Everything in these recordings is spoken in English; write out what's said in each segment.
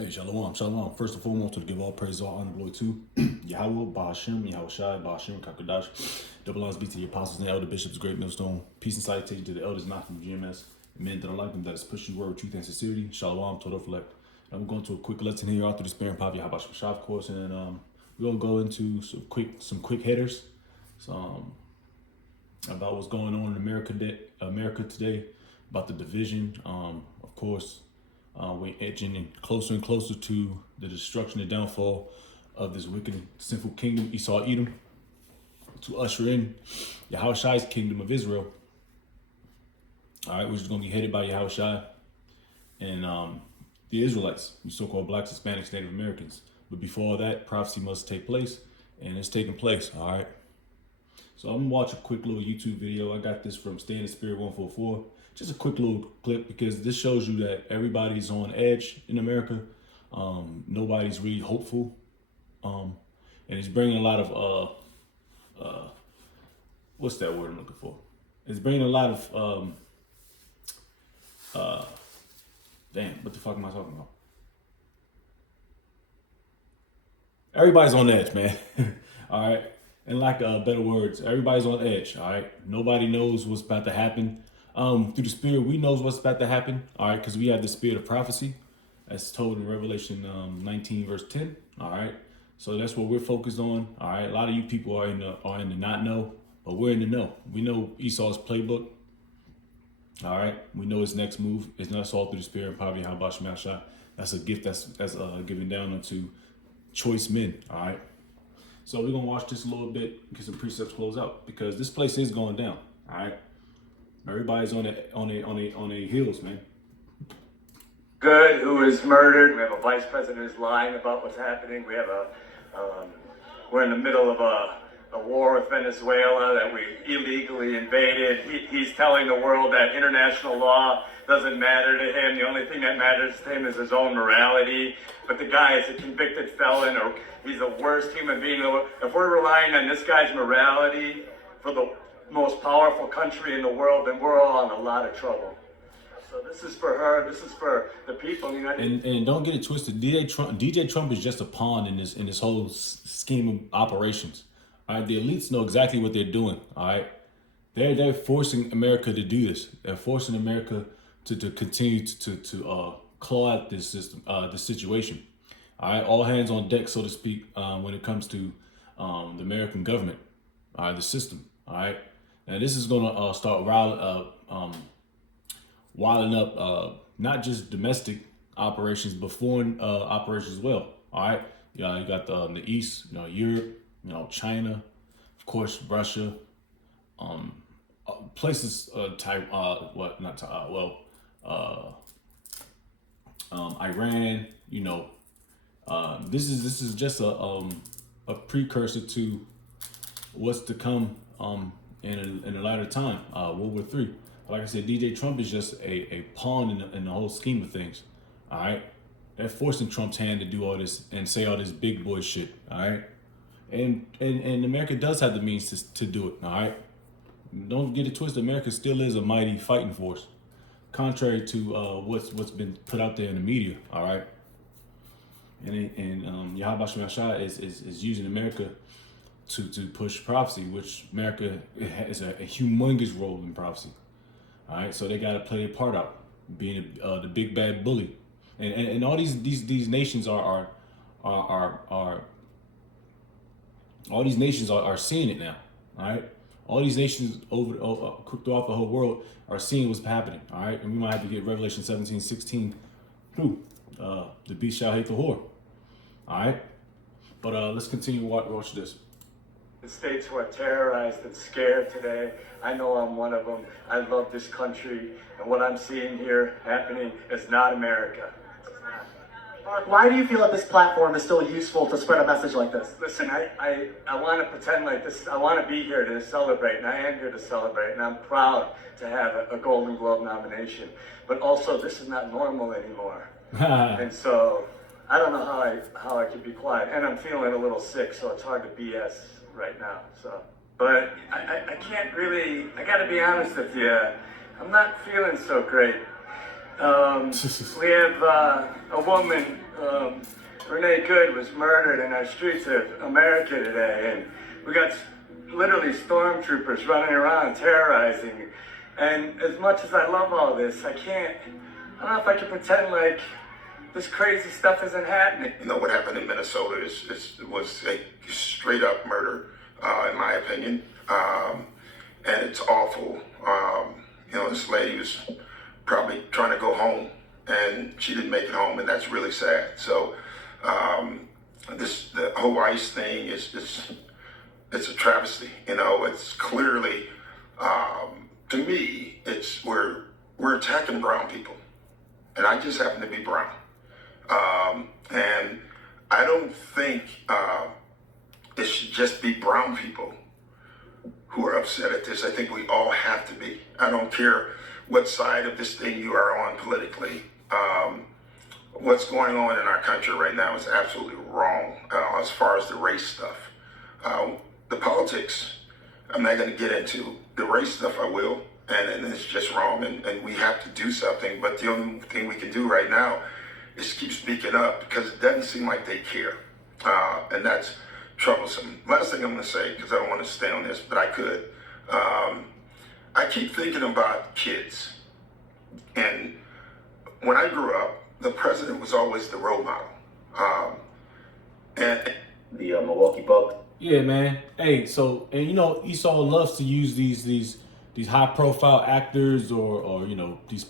Hey, shalom, shalom. First and foremost, to give all praise, all honor, glory to Yahweh, Bahashem, Yahweh Shai, Bahashem, Kakadash. Double honors be to the apostles and elder bishops, great millstone. Peace and salutation to the elders, not from GMS. And men that are like them, that is pushing word with truth and sincerity. Shalom, Total Select. And we're going to a quick lesson here, all through the Spirit and Power of Yahweh Shai, of course. And we're going to go into some quick headers. About what's going on in America today, about the division. Of course, we're edging in closer and closer to the destruction and downfall of this wicked and sinful kingdom, Esau Edom, to usher in Yahweh Shai's kingdom of Israel. All right, which is going to be headed by Yahweh Shai and the Israelites, the so-called blacks, Hispanics, Native Americans. But before that, prophecy must take place, and it's taking place. All right. So I'm gonna watch a quick little YouTube video. I got this from Stay in the Spirit 144. Just a quick little clip because this shows you that everybody's on edge in America. Nobody's really hopeful, and it's bringing a lot of what's that word I'm looking for? It's bringing a lot of damn, what the fuck am I talking about? Everybody's on edge, man. All right. In lack of better words, everybody's on edge. All right. Nobody knows what's about to happen. Through the Spirit, we knows what's about to happen. All right, because we have the spirit of prophecy, as told in Revelation 19 verse 10. All right. So that's what we're focused on. All right. A lot of you people are in the not know, but we're in the know. We know Esau's playbook. All right. We know his next move. It's not all through the Spirit and power of Yahweh Shai. That's a gift that's given down unto choice men. All right. So we're gonna watch this a little bit, get some precepts close out, because this place is going down. All right, everybody's on a heels, man. Good, who is murdered. We have a vice president who's lying about what's happening. We have we're in the middle of a war with Venezuela that we illegally invaded. He's telling the world that international law doesn't matter to him. The only thing that matters to him is his own morality. But the guy is a convicted felon, or he's the worst human being in the world. If we're relying on this guy's morality for the most powerful country in the world, then we're all in a lot of trouble. So this is for her. This is for the people. And don't get it twisted. DJ Trump is just a pawn in this whole scheme of operations. All right, the elites know exactly what they're doing. All right, they're forcing America to do this. They're forcing America to continue to claw at this system, this situation. All right, all hands on deck, so to speak, when it comes to the American government, the system. All right, and this is gonna start wilding up not just domestic operations, but foreign operations as well. All right, you got the East, Europe, China, of course, Russia, places Iran. This is just a precursor to what's to come in a later time, World War III. Like I said, DJ Trump is just a pawn in the whole scheme of things. All right, they're forcing Trump's hand to do all this and say all this big boy shit. All right, and America does have the means to do it. All right, don't get it twisted. America still is a mighty fighting force, contrary to what's been put out there in the media. All right, and Yahweh Shai is using America to push prophecy, which America has a humongous role in prophecy. All right, so they got to play their part out, being the big bad bully, and all these nations are all these nations are seeing it now. All right, all these nations throughout the whole world are seeing what's happening. All right, and we might have to get Revelation 17:16 through. The beast shall hate the whore. All right, but let's continue watch this. The states who are terrorized and scared today, I know I'm one of them. I love this country, and what I'm seeing here happening is not America. Mark, why do you feel that this platform is still useful to spread a message like this? Listen, I want to pretend like this. I want to be here to celebrate, and I am here to celebrate, and I'm proud to have a Golden Globe nomination. But also, this is not normal anymore. And so, I don't know how I could be quiet. And I'm feeling a little sick, so it's hard to BS right now. So, but I can't really, I gotta be honest with you, I'm not feeling so great. We have a woman, Renee Good, was murdered in our streets of America today, and we got literally stormtroopers running around terrorizing. And as much as I love all this, I don't know if I can pretend like this crazy stuff isn't happening. You know, what happened in Minnesota was a straight up murder, in my opinion. And it's awful. You know, this lady was probably trying to go home and she didn't make it home, and that's really sad. So the whole ICE thing it's a travesty. You know, it's clearly, to me, we're attacking brown people, and I just happen to be brown. And I don't think it should just be brown people who are upset at this. I think we all have to be. I don't care what side of this thing you are on politically. What's going on in our country right now is absolutely wrong as far as the race stuff. The politics, I'm not going to get into. The race stuff, I will, and it's just wrong, and we have to do something. But the only thing we can do right now is keep speaking up, because it doesn't seem like they care, and that's troublesome. Last thing I'm going to say, because I don't want to stay on this, but I could. I keep thinking about kids, and when I grew up, the president was always the role model, and The Milwaukee Bucks. Yeah, man. Hey, so, and you know, Esau loves to use these high profile actors or you know these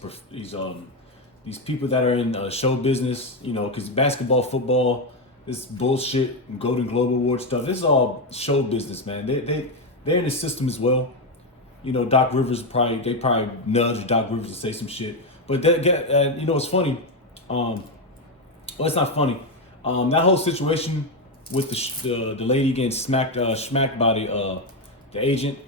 people that are in show business, you know, because basketball, football, this bullshit, Golden Globe Award stuff, this is all show business, man. They're in the system as well. You know, Doc Rivers they probably nudge Doc Rivers to say some shit, but you know, it's funny. Well, it's not funny. That whole situation with the lady getting smacked by the agent,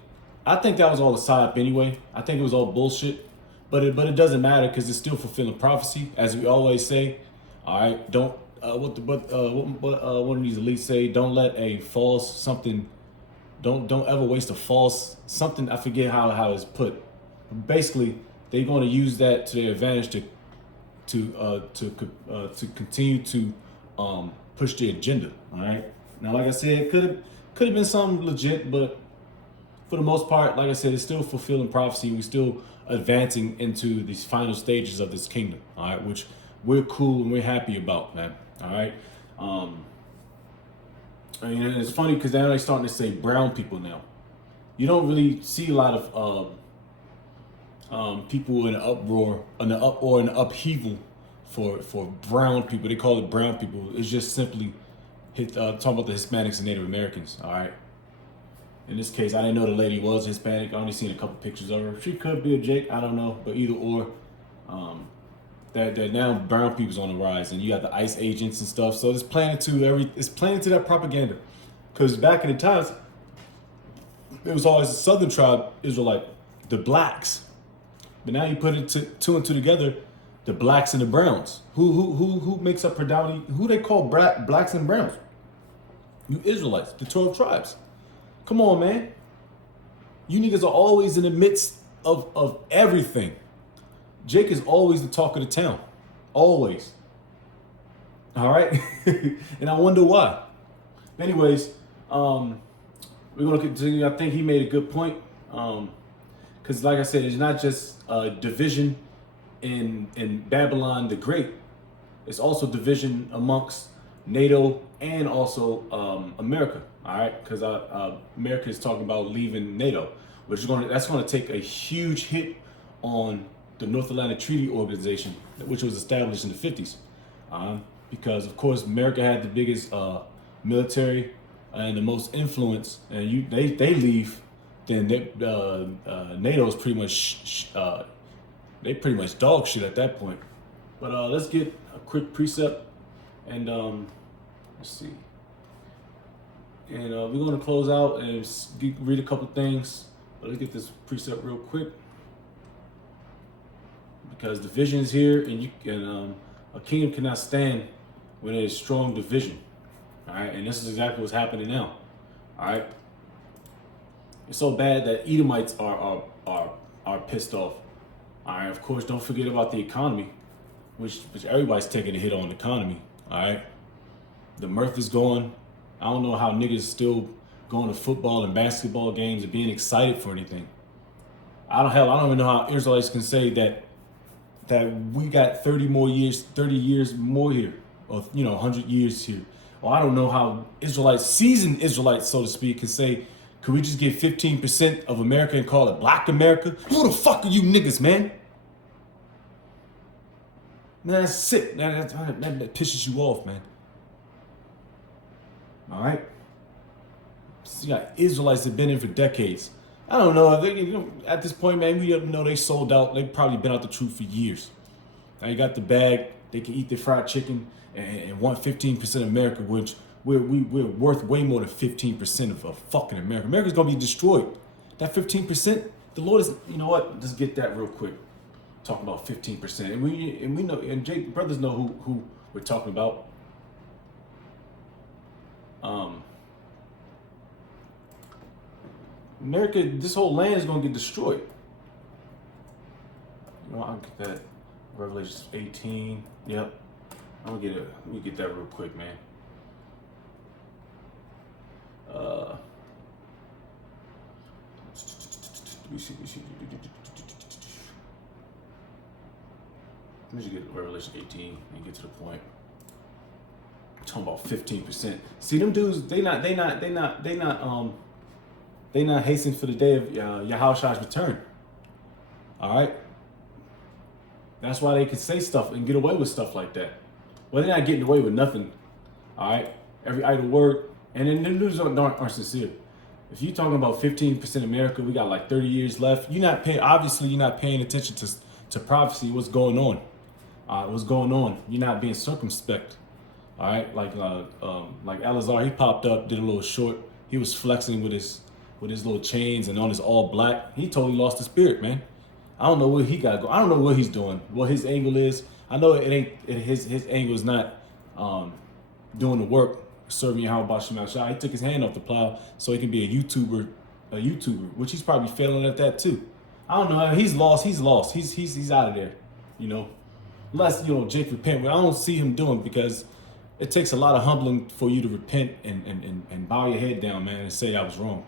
I think that was all a side anyway. I think it was all bullshit, but it doesn't matter because it's still fulfilling prophecy, as we always say. All right, don't what one of these elites say? Don't let a false something. Don't ever waste a false something. I forget how it's put. Basically, they're going to use that to their advantage to continue to push the agenda. All right. Now, like I said, it could have been something legit, but for the most part, like I said, it's still fulfilling prophecy. We're still advancing into these final stages of this kingdom. All right, which we're cool and we're happy about, man. All right. And it's funny because now they're starting to say brown people now. You don't really see a lot of people in an uproar, in an upheaval for brown people. They call it brown people. It's just simply talking about the Hispanics and Native Americans. All right. In this case, I didn't know the lady was Hispanic. I only seen a couple pictures of her. She could be a Jake. I don't know. But either or, that now brown people's on the rise, and you got the ICE agents and stuff. So it's planted to that propaganda. Because back in the times, it was always the Southern tribe Israelite, the blacks. But now you put it two and two together, the blacks and the browns. Who makes up predominantly? Who they call blacks and browns? You Israelites, the 12 tribes. Come on, man. You niggas are always in the midst of everything. Jake is always the talk of the town. Always. All right? And I wonder why. Anyways, we're going to continue. I think he made a good point. Because like I said, it's not just division in Babylon the Great. It's also division amongst NATO and also America. All right, because America is talking about leaving NATO, which is that's going to take a huge hit on the North Atlantic Treaty Organization, which was established in the 50s. Because of course America had the biggest military and the most influence, and they leave, then NATO is pretty much they pretty much dog shit at that point. But let's get a quick precept, and let's see. And we're going to close out and read a couple things. But let's get this precept real quick, because division is here, and a kingdom cannot stand when there is strong division. All right, and this is exactly what's happening now. All right, it's so bad that Edomites are pissed off. All right, of course, don't forget about the economy, which everybody's taking a hit on the economy. All right, the mirth is gone. I don't know how niggas still going to football and basketball games and being excited for anything. I don't even know how Israelites can say that we got 30 years more here, or 100 years here. Or I don't know how Israelites, seasoned Israelites, so to speak, can say, could we just get 15% of America and call it Black America? Who the fuck are you niggas, man? Man, that's sick. That pisses you off, man. All right? So you got Israelites that have been in for decades. I don't know. At this point, man, we know they sold out. They've probably been out the truth for years. Now you got the bag. They can eat their fried chicken and want 15% of America, which we're worth way more than 15% of fucking America. America's going to be destroyed. That 15%, the Lord is, you know what? Just get that real quick. Talking about 15%. And we know, and Jake brothers know who we're talking about. America, this whole land is going to get destroyed. I'll get that. Revelation 18. Yep. I'm gonna get it. Let me get that real quick, man. Let me see. Let me just get Revelation 18 and get to the point. I'm talking about 15%. See, them dudes, they not hastening for the day of Yahushua's return. All right. That's why they can say stuff and get away with stuff like that. Well, they're not getting away with nothing. All right. Every idle word. And then the news aren't sincere. If you're talking about 15% America, we got like 30 years left. Obviously, you're not paying attention to prophecy. What's going on? What's going on? You're not being circumspect. All right. Like Elazar, he popped up, did a little short. He was flexing with his little chains and on his all black. He totally lost the spirit, man. I don't know what he got going. I don't know what he's doing. What his angle is. I know his angle is not doing the work, serving Yahweh Shem Shah. He took his hand off the plow so he can be a YouTuber, which he's probably failing at that too. I don't know. He's lost. He's out of there. Unless Jake repent, but I don't see him doing, because it takes a lot of humbling for you to repent and bow your head down, man, and say I was wrong.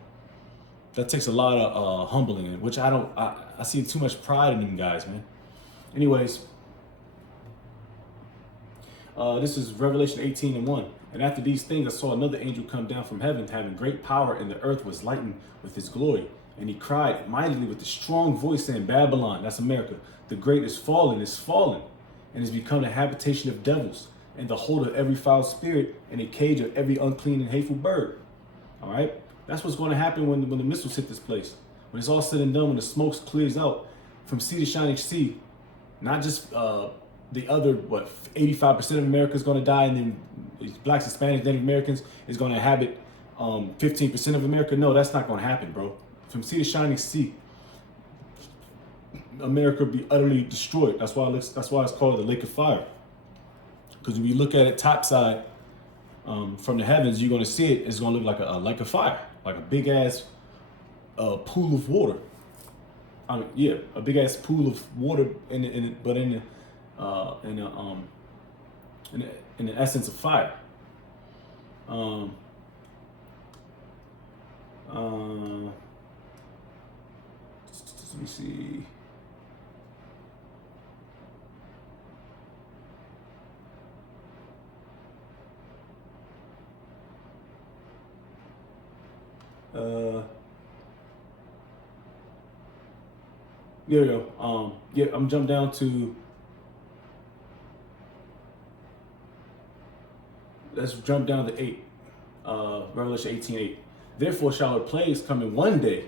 That takes a lot of humbling, which I see too much pride in them guys, man. Anyways, this is Revelation 18:1. And after these things, I saw another angel come down from heaven, having great power, and the earth was lightened with his glory. And he cried mightily with a strong voice, saying, Babylon, that's America, the great is fallen, and has become a habitation of devils, and the hold of every foul spirit, and a cage of every unclean and hateful bird. All right? That's what's going to happen when the missiles hit this place. When it's all said and done, when the smoke clears out from sea to shining sea, not just the other, 85% of America is going to die, and then blacks, Hispanics, Native Americans is going to inhabit 15% of America. No, that's not going to happen, bro. From sea to shining sea, America will be utterly destroyed. That's why it's called the lake of fire. Because when you look at it topside from the heavens, you're going to see it. It's going to look like a fire, like a big ass pool of water. A big ass pool of water in the essence of fire. Let me see. There we go. I'm jumping down to. Let's jump down to 8. Revelation 18:8. Therefore shall her plagues come in one day,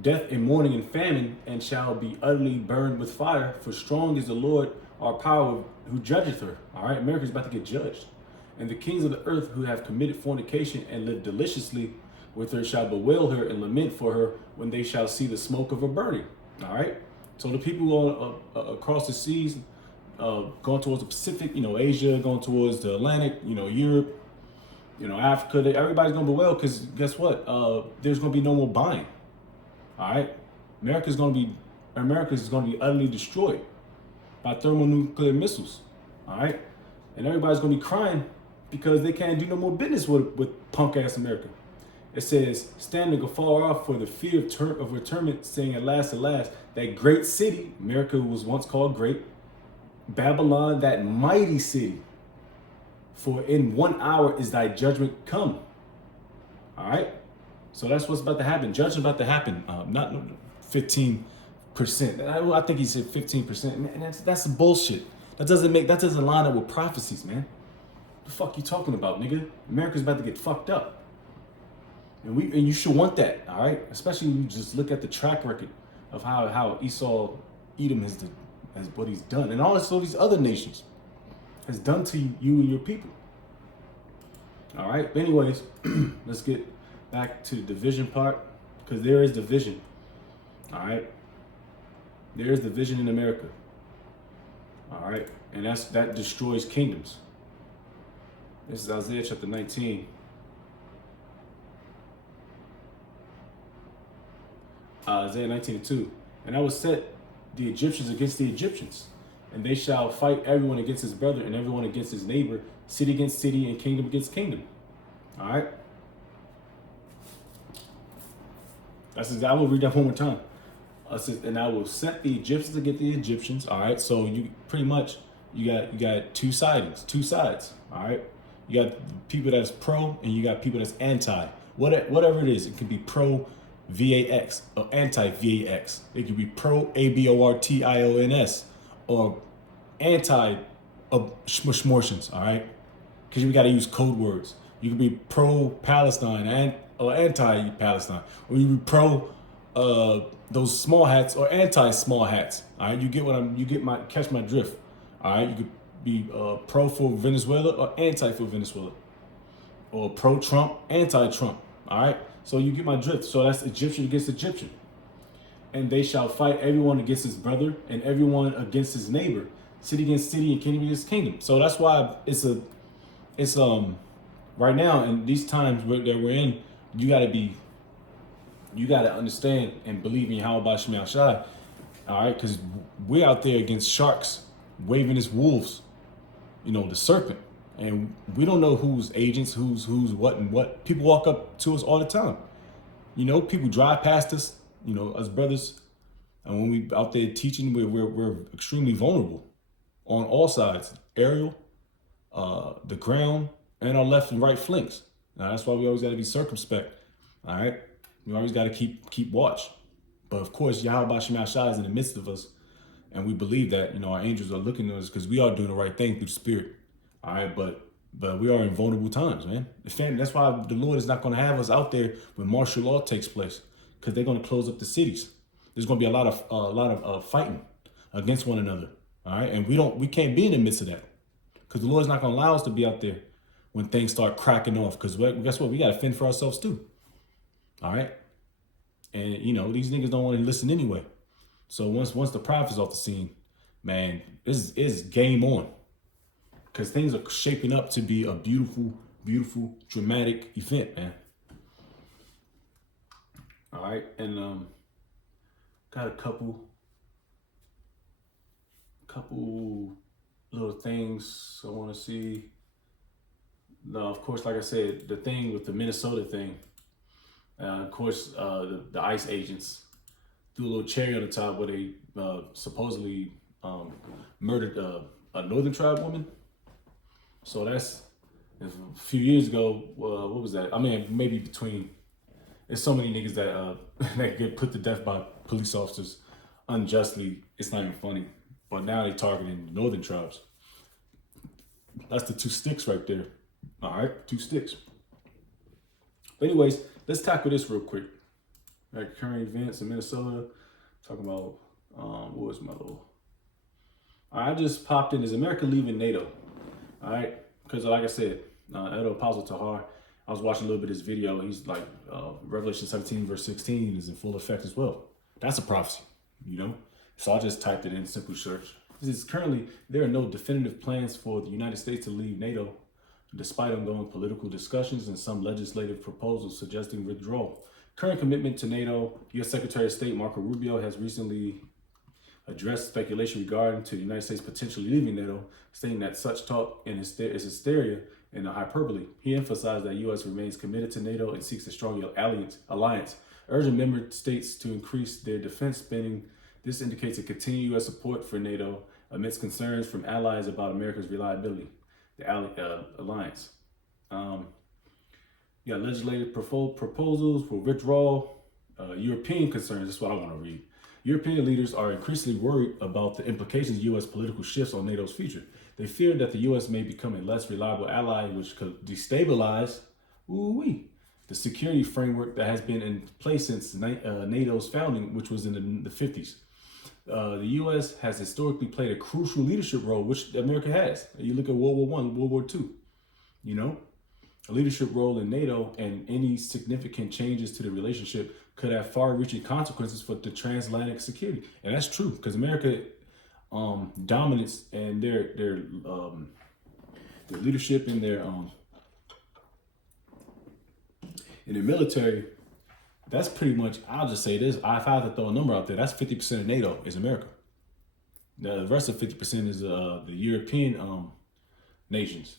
death and mourning and famine, and shall be utterly burned with fire. For strong is the Lord our power, who judgeth her. All right, America's about to get judged. And the kings of the earth who have committed fornication and lived deliciously with her shall bewail her and lament for her when they shall see the smoke of her burning. All right. So the people going across the seas, going towards the Pacific, Asia, going towards the Atlantic, Europe, Africa, everybody's going to bewail, because guess what? There's going to be no more buying. All right. America's going to be America is going to be utterly destroyed by thermonuclear missiles. All right, and everybody's going to be crying because they can't do no more business with punk ass America. It says, standing afar off for the fear of retirement, saying at last, that great city, America was once called great, Babylon, that mighty city, for in 1 hour is thy judgment come. All right, so that's what's about to happen. Judgment about to happen. Not 15%. I think he said 15%. Man, that's some bullshit. That doesn't line up with prophecies, man. The fuck you talking about, nigga? America's about to get fucked up. And you should want that, all right? Especially when you just look at the track record of how Edom has what he's done, and all these other nations has done to you and your people. All right. But anyways, let's get back to the division part, because there is division. All right. There is division in America. All right, and that destroys kingdoms. This is Isaiah chapter 19. Isaiah 19:2. And I will set the Egyptians against the Egyptians, and they shall fight everyone against his brother and everyone against his neighbor, city against city and kingdom against kingdom. All right. I will read that one more time. And I will set the Egyptians against the Egyptians. All right. So you pretty much you got two sides. All right. You got people that's pro and you got people that's anti. Whatever it is, it could be pro VAX or anti VAX. It could be pro ABORTIONS or anti Schmortions. All right. Because we got to use code words. You could be pro Palestine or anti Palestine, or you be pro those small hats or anti small hats. All right, catch my drift. All right, you could be pro for Venezuela or anti for Venezuela, or pro Trump, anti Trump. All right, so you get my drift. So that's Egyptian against Egyptian, and they shall fight everyone against his brother and everyone against his neighbor, city against city and kingdom against kingdom. So that's why it's right now in these times that we're in, you gotta understand and believe in Yahweh Shema Shai, all right? Because we're out there against sharks waving as wolves, the serpent, and we don't know who's agents, who's what and what. People walk up to us all the time, people drive past us, us brothers, and when we out there teaching, we're extremely vulnerable on all sides, aerial, the ground, and our left and right flanks. Now that's why we always got to be circumspect. All right, we always got to keep watch. But of course, Yahweh Shema Shai is in the midst of us, and we believe that our angels are looking at us because we are doing the right thing through the Spirit. All right, but we are in vulnerable times, man. That's why the Lord is not going to have us out there when martial law takes place, because they're going to close up the cities. There's going to be a lot of fighting against one another. All right, and we can't be in the midst of that, because the Lord's not going to allow us to be out there when things start cracking off, because guess what? We got to fend for ourselves too. All right. And, these niggas don't want to listen anyway. So once the prophet's off the scene, man, it's game on, because things are shaping up to be a beautiful, beautiful, dramatic event, man. All right. And got a couple little things I want to see. No, of course, like I said, the thing with the Minnesota thing, of course, the ICE agents threw a little cherry on the top where they supposedly murdered a Northern Tribe woman. So that's a few years ago. What was that? I mean, maybe there's so many niggas that get put to death by police officers unjustly. It's not even funny. But now they targeting Northern tribes. That's the two sticks right there. All right, two sticks. But anyways, let's tackle this real quick. Like current events in Minnesota. Talking about what was my little. I just popped in. Is America leaving NATO? All right, because like I said, Elder Apostle Tahar, I was watching a little bit of his video. He's like, Revelation 17 verse 16 is in full effect as well. That's a prophecy, So I just typed it in simple search. Currently, there are no definitive plans for the United States to leave NATO, despite ongoing political discussions and some legislative proposals suggesting withdrawal. Current commitment to NATO, U.S. Secretary of State Marco Rubio has recently addressed speculation regarding to the United States potentially leaving NATO, stating that such talk is hysteria and a hyperbole. He emphasized that U.S. remains committed to NATO and seeks a strong alliance, urging member states to increase their defense spending. This indicates a continued U.S. support for NATO amidst concerns from allies about America's reliability. The alliance. You got legislative proposals for withdrawal, European concerns. That's what I want to read. European leaders are increasingly worried about the implications of U.S. political shifts on NATO's future. They fear that the U.S. may become a less reliable ally, which could destabilize the security framework that has been in place since NATO's founding, which was in the 50s. The U.S. has historically played a crucial leadership role, which America has. You look at World War I, World War II, a leadership role in NATO, and any significant changes to the relationship could have far-reaching consequences for the transatlantic security. And that's true, because America dominance and their leadership in their military, that's pretty much, I'll just say this, if I had to throw a number out there, that's 50% of NATO is America. The rest of 50% is the European nations,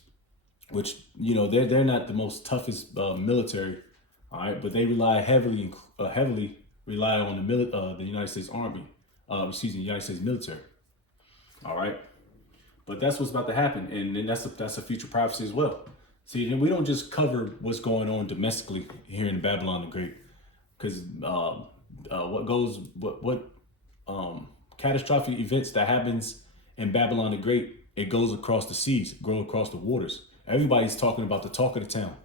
which, they're not the most toughest military, all right, but they rely heavily rely on the United States Army, the United States military, all right. But that's what's about to happen, and then that's a future prophecy as well. See, then we don't just cover what's going on domestically here in Babylon the Great, because what catastrophic events that happens in Babylon the Great, it goes across the seas, go across the waters. Everybody's talking about the talk of the town.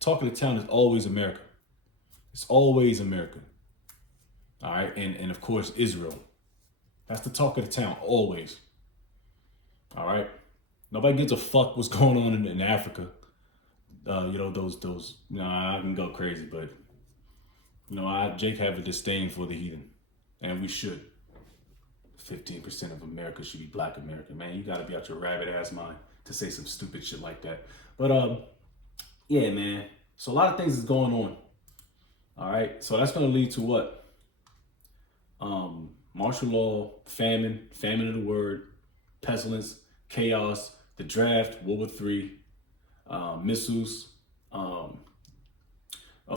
Talk of the town is always America. It's always America. All right, and of course Israel. That's the talk of the town, always. All right, nobody gives a fuck what's going on in Africa. I can go crazy, but Jake have a disdain for the heathen, and we should. 15% of America should be Black American. Man, you gotta be out your rabbit ass mind to say some stupid shit like that. But yeah, man. So a lot of things is going on. All right, so that's gonna lead to what? Martial law, famine of the word, pestilence, chaos, the draft, World War III, missiles, of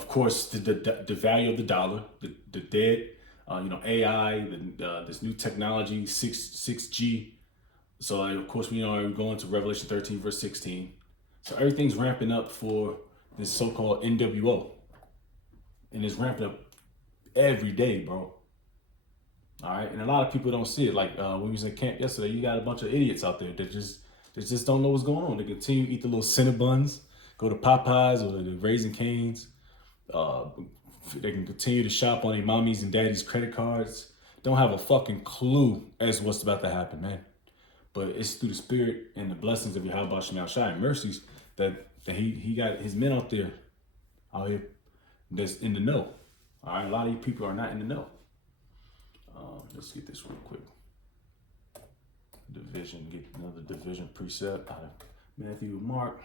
course, the value of the dollar, the debt, AI, this new technology, 6G. So of course, we're going to Revelation 13, verse 16. So everything's ramping up for this so-called NWO. And it's ramping up every day, bro. All right, and a lot of people don't see it. Like when we was in camp yesterday, you got a bunch of idiots out there that just don't know what's going on. They continue to eat the little Cinnabons, go to Popeyes or the Raising Cane's. They can continue to shop on their mommies and daddies' credit cards. Don't have a fucking clue as to what's about to happen, man. But it's through the spirit and the blessings of Yahweh Shemel Shai and mercies that he got his men out here that's in the know. All right, a lot of you people are not in the know. Let's get this real quick. Division, get another division precept out of Matthew, Mark.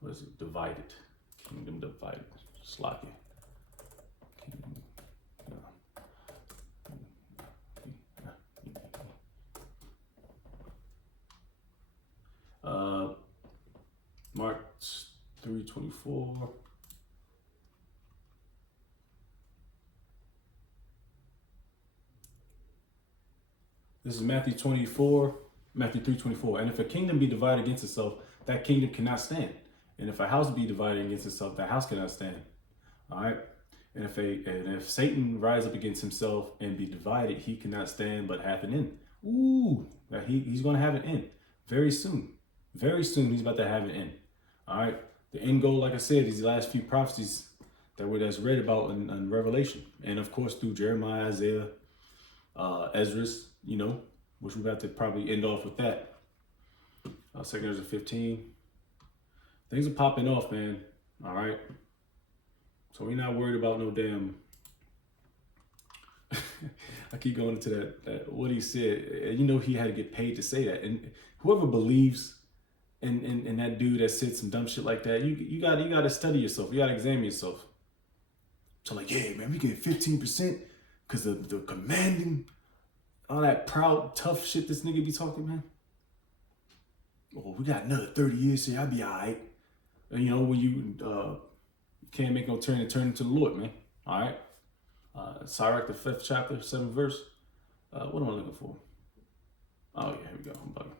What is it? Divided. Kingdom divided. Slocky. Kingdom. Mark 3:24. This is Matthew 3:24. And if a kingdom be divided against itself, that kingdom cannot stand. And if a house be divided against itself, that house cannot stand. All right. And if Satan rise up against himself and be divided, he cannot stand, but hath an end. Ooh, he's going to have an end very soon. Very soon, he's about to have an end. All right. The end goal, like I said, these last few prophecies that's read about in Revelation, and of course through Jeremiah, Isaiah, Esdras, which we're about to probably end off with that. 2 Ezra 15. Things are popping off, man. All right. So we're not worried about no damn. I keep going into that what he said. And he had to get paid to say that. And whoever believes in that dude that said some dumb shit like that, you got to study yourself. You got to examine yourself. So like, yeah, man, we get 15%. because of the commanding, all that proud, tough shit this nigga be talking, man. Oh, we got another 30 years, so I'll be all right. And, you know, when you can't make no turn and turn into the Lord, man. All right. Sirach, the 5th chapter, 7th verse. What am I looking for? Oh, yeah, here we go. I'm bugging.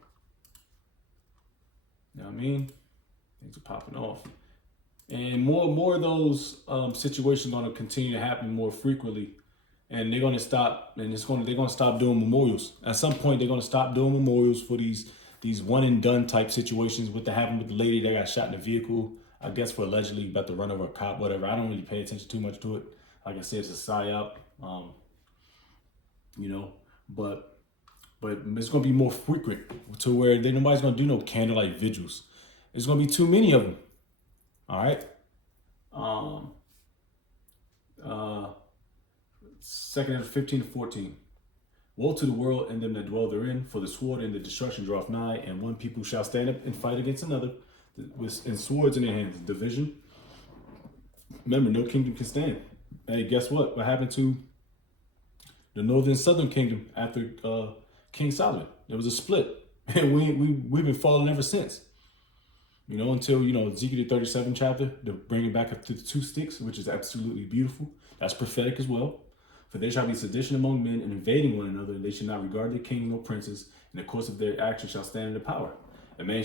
You know what I mean? Things are popping off. And more of those situations are going to continue to happen more frequently. And they're going to stop, and they're going to stop doing memorials. At some point, they're going to stop doing memorials for these one and done type situations. What happened with the lady that got shot in the vehicle, I guess for allegedly about to run over a cop, whatever. I don't really pay attention too much to it. Like I said, it's a psyop, you know, but it's going to be more frequent to where nobody's going to do no candlelight vigils. There's going to be too many of them. All right. 2nd 15 to 14. Woe to the world and them that dwell therein, for the sword and the destruction draweth nigh, and one people shall stand up and fight against another, and swords in their hands. Division. Remember, no kingdom can stand. Hey, guess what? What happened to the northern and southern kingdom after King Solomon? There was a split, and we've been falling ever since. You know, until, you know, Ezekiel 37 chapter, to bring it back up to the 2 sticks, which is absolutely beautiful. That's prophetic as well. For there shall be sedition among men and invading one another, and they shall not regard their king nor princes, and the course of their action shall stand in the power. A man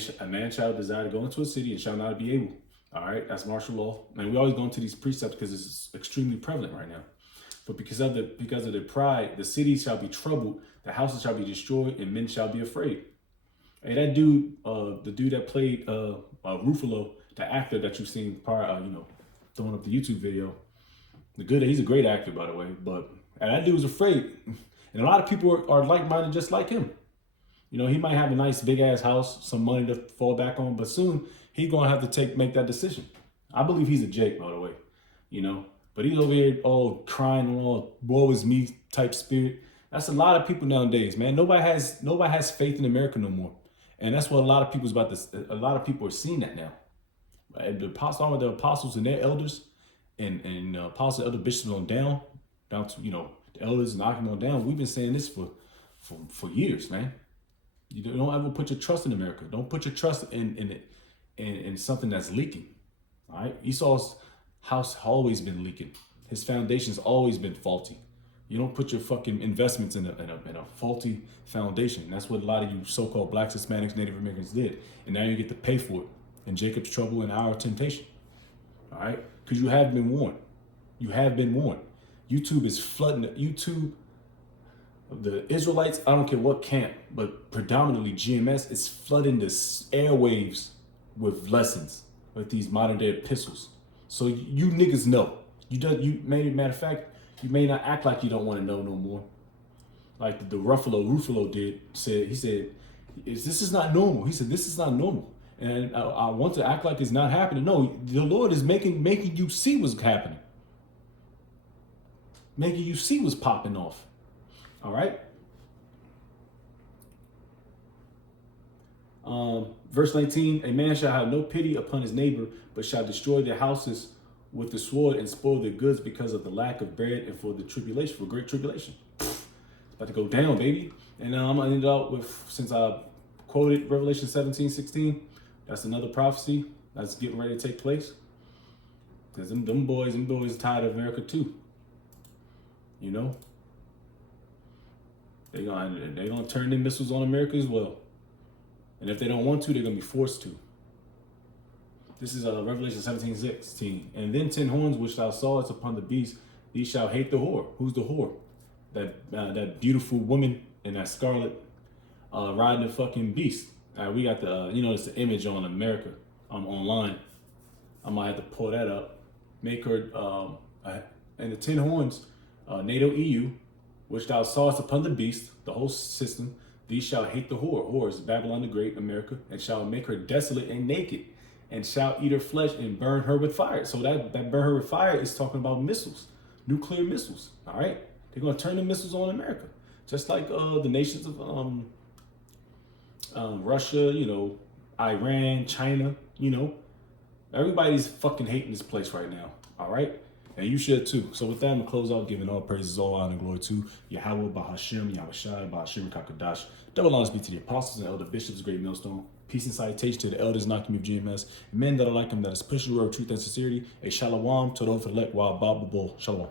shall desire to go into a city and shall not be able. All right, that's martial law. And we always go into these precepts because it's extremely prevalent right now. But because of their pride, the cities shall be troubled, the houses shall be destroyed, and men shall be afraid. Hey, that dude, the dude that played Ruffalo, the actor that you've seen prior, you know, throwing up the YouTube video. He's a great actor, by the way. But that dude was afraid, and a lot of people are like-minded, just like him. You know, he might have a nice big ass house, some money to fall back on, but soon he's gonna have to make that decision. I believe he's a Jake, by the way. You know, but he's over here all crying, all woe is me type spirit. That's a lot of people nowadays, man. Nobody has faith in America no more. And that's what a lot of people are seeing that now. The apostles and their elders and apostles, elder bishops on down to, you know, the elders knocking on down. We've been saying this for years, man. You don't ever put your trust in America. Don't put your trust in something that's leaking. All right. Esau's house always been leaking. His foundation's always been faulty. You don't put your fucking investments in a faulty foundation. That's what a lot of you so-called blacks, Hispanics, Native Americans did. And now you get to pay for it in Jacob's trouble and our temptation. All right? Because you have been warned. You have been warned. YouTube is flooding the Israelites, I don't care what camp, but predominantly GMS is flooding the airwaves with lessons, with these modern day epistles. So you niggas know. Matter of fact, you may not act like you don't want to know no more. Like the Ruffalo said, he said, this is not normal. He said, this is not normal. And I want to act like it's not happening. No, the Lord is making you see what's happening. Making you see what's popping off. All right. Verse 19, a man shall have no pity upon his neighbor, but shall destroy their houses with the sword and spoil their goods because of the lack of bread and for the tribulation, for great tribulation. It's about to go down, baby. And I'm going to end up with, since I quoted Revelation 17:16, that's another prophecy that's getting ready to take place. Because them boys are tired of America too. You know? They're gonna turn their missiles on America as well. And if they don't want to, they're going to be forced to. This is Revelation 17:16. And then 10 horns which thou sawest upon the beast, these shall hate the whore. Who's the whore? That beautiful woman in that scarlet riding the fucking beast. We got the, it's the image on America online. I might have to pull that up. Make her, and the 10 horns, NATO EU, which thou sawest upon the beast, the whole system, these shall hate the whore. Whore is Babylon the Great, America, and shall make her desolate and naked, and shall eat her flesh and burn her with fire. So that burn her with fire is talking about missiles, nuclear missiles. All right, they're gonna turn the missiles on America, just like the nations of Russia, Iran, China. Everybody's fucking hating this place right now. All right, And you should too. So with that, I'm gonna close out giving all praises, all honor, and glory to Yahweh, Bahashim, Yahushai, Bahashim, Kakadash. Double honors be to the apostles and elder bishops, great millstone. Peace and salutation to the elders and of GMS, and men that are like him, that is pushing the word of truth and sincerity. A shalom to those elect, while Bible Bull. Shalom.